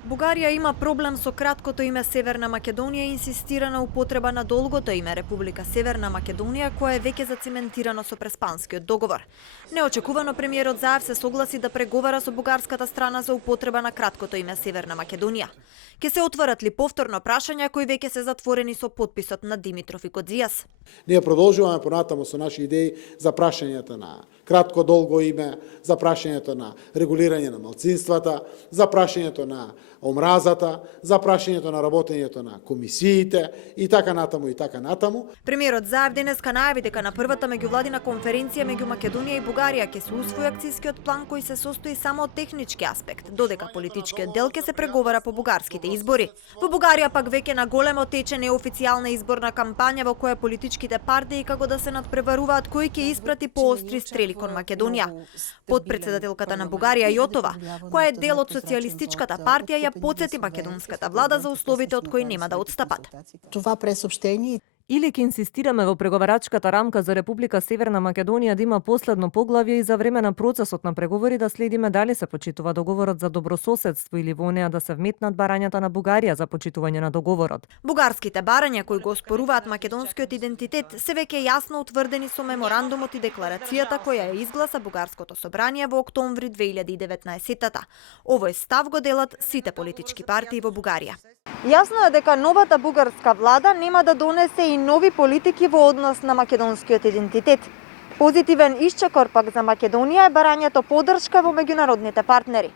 Бугарија има проблем со краткото име Северна Македонија и инсистира на употреба на долгото име Република Северна Македонија, кое е веќе зацементирано со Преспанскиот договор. Неочекувано премиерот Заев се согласи да преговара со бугарската страна за употреба на краткото име Северна Македонија. Ке се отворат ли повторно прашања кои веќе се затворени со подписот на Димитров и Кодзијас? Ние продолжуваме понатаму со наши идеи за прашањето на кратко долго име, за прашањето на регулирање на малцинствата, за прашањето на омразата, за прашањето на работењето на комисиите и така натаму и така натаму. Премиерот Заев денеска најави дека на првата меѓувладина конференција меѓу Македонија и Бугарија ќе се усвои акцијскиот план кој се состои само од технички аспект, додека политичкиот дел ќе се преговара по бугарските избори. Во Бугарија пак веќе на големо тече неофицијална изборна кампања во која политичките партии како да се надпреваруваат кој ќе испрати поостри стрели кон Македонија. Подпредседателката на Бугарија Јотова, која е дел од социјалистичката партија, ја потсети македонската влада за условите од кои нема да отстапат. Това пресообщение Или ќе инсистираме во преговарачката рамка за Република Северна Македонија да има последно поглавје и за време на процесот на преговори да следиме дали се почитува договорот за добрососедство или во неа да се вметнат барањата на Бугарија за почитување на договорот. Бугарските барања кои го оспоруваат македонскиот идентитет се веќе јасно утврдени со меморандумот и декларацијата која ја изгласа Бугарското собрание во октомври 2019-та. Овој став го делат сите политички партии во Бугарија. Јасно е дека новата бугарска влада нема да донесе и нови политики во однос на македонскиот идентитет. Позитивен исчекор пак за Македонија е барањето поддршка во меѓународните партнери.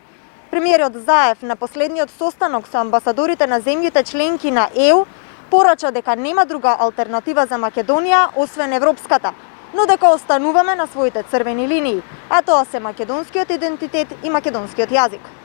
Премиерот Заев на последниот состанок со амбасадорите на земјите членки на ЕУ порача дека нема друга алтернатива за Македонија освен европската, но дека остануваме на своите црвени линии, а тоа се македонскиот идентитет и македонскиот јазик.